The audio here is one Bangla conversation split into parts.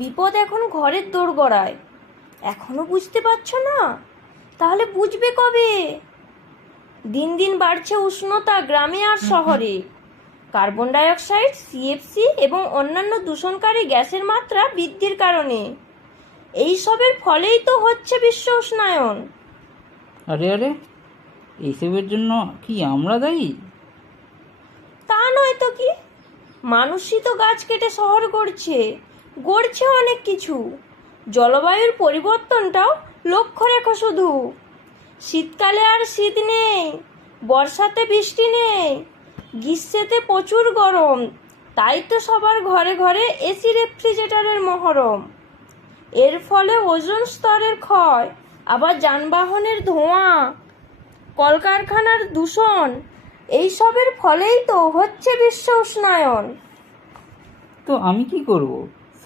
বিপদ এখন ঘরের দোরগোড়ায়। এখনো বুঝতে পারছো না? তাহলে বুঝবে কবে? দিন দিন বাড়ছে উষ্ণতা গ্রামে আর শহরে। কার্বন ডাইঅক্সাইড, সিএফসি এবং অন্যান্য দূষণকারী গ্যাসের মাত্রা বৃদ্ধির কারণে। এইসবের ফলেই তো হচ্ছে বিশ্ব উষ্ণায়ন। আরে আরে, এইসবের জন্য কি আমরা দায়ী? তা নয় তো কি, মানুষই তো গাছ কেটে শহর গড়ছে অনেক কিছু। জলবায়ুর পরিবর্তনটাও লক্ষ্য রেখো শুধু। শীতকালে আর শীত নেই, বর্ষাতে বৃষ্টি নেই, গ্রীষ্মেতে প্রচুর গরম। তাই তো সবার ঘরে ঘরে এসি, রেফ্রিজারেটরের মহরম। এর ফলে ওজোন স্তরের ক্ষয়, আবার যানবাহনের ধোঁয়া, কলকারখানার দূষণ, এইসবের ফলেই তো হচ্ছে বিশ্ব উষ্ণায়ন। তো আমি কি করব?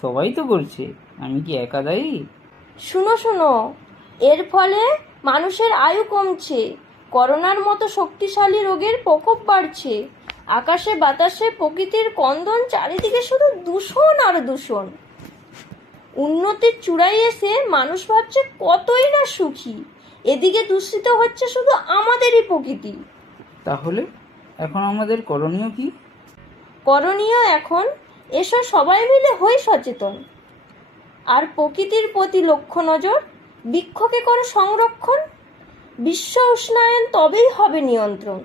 সবাই তো করছে, আমি কি একা দায়ী? শুনো, এর ফলে মানুষের আয়ু কমছে, করোনার মতো শক্তিশালী রোগের প্রকোপ বাড়ছে, আকাশে বাতাসে প্রকৃতির কন্দন, চারিদিকে শুধু দূষণ আর দূষণ। উন্নতির চূড়ায় এসে মানুষ ভাবছে কতই না সুখী, এদিকে দূষিত হচ্ছে শুধু আমাদেরই প্রকৃতি। তাহলে এখন আমাদের করণীয় কি? করণীয় এখন, এসো সবাই মিলে হই সচেতন, আর প্রকৃতির প্রতি লক্ষ্য নজর, বৃক্ষকে করো সংরক্ষণ। বিশ্ব উষ্ণায়ন তবেই হবে নিয়ন্ত্রণ।